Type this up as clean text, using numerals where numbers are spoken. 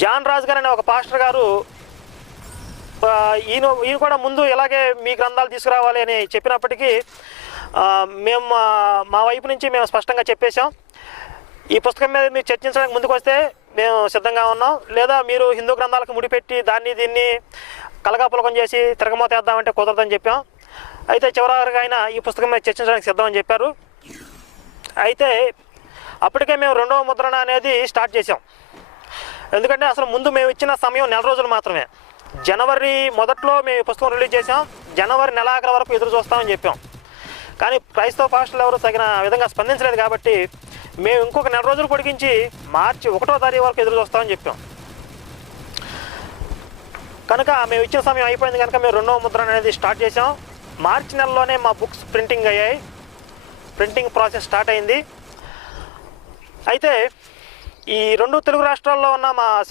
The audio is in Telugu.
జాన్ రాజు గారు అనే ఒక పాస్టర్ గారు ఈయన కూడా ముందు ఇలాగే మీ గ్రంథాలు తీసుకురావాలి అని చెప్పినప్పటికీ మేము మా వైపు నుంచి మేము స్పష్టంగా చెప్పేశాం, ఈ పుస్తకం మీద మీరు చర్చించడానికి ముందుకు వస్తే మేము సిద్ధంగా ఉన్నాం, లేదా మీరు హిందూ గ్రంథాలకు ముడిపెట్టి దీన్ని కలగాపులకం చేసి తిరగమోతేద్దామంటే కుదరదని చెప్పాం. అయితే చివరికి ఆయన ఈ పుస్తకం మీద చర్చించడానికి సిద్ధమని చెప్పారు. అయితే అప్పటికే మేము 2వ ముద్రణ అనేది స్టార్ట్ చేసాం. ఎందుకంటే అసలు ముందు మేము ఇచ్చిన సమయం 4 రోజులు మాత్రమే. జనవరి మొదట్లో మేము ఈ పుస్తకం రిలీజ్ చేసాం, జనవరి నెల ఆఖరి వరకు ఎదురు చూస్తామని చెప్పాం. కానీ క్రైస్తవ పాస్టర్లు ఎవరు తగిన విధంగా స్పందించలేదు కాబట్టి మేము ఇంకొక 4 రోజులు పొడిగించి మార్చి 1వ తారీఖు వరకు ఎదురు చూస్తామని చెప్పాం. కనుక మేము ఇచ్చిన సమయం అయిపోయింది కనుక మేము 2వ ముద్రణ అనేది స్టార్ట్ చేసాం. మార్చి నెలలోనే మా బుక్స్ ప్రింటింగ్ అయ్యాయి, ప్రింటింగ్ ప్రాసెస్ స్టార్ట్ అయింది. అయితే ఈ 2 తెలుగు రాష్ట్రాల్లో ఉన్న మా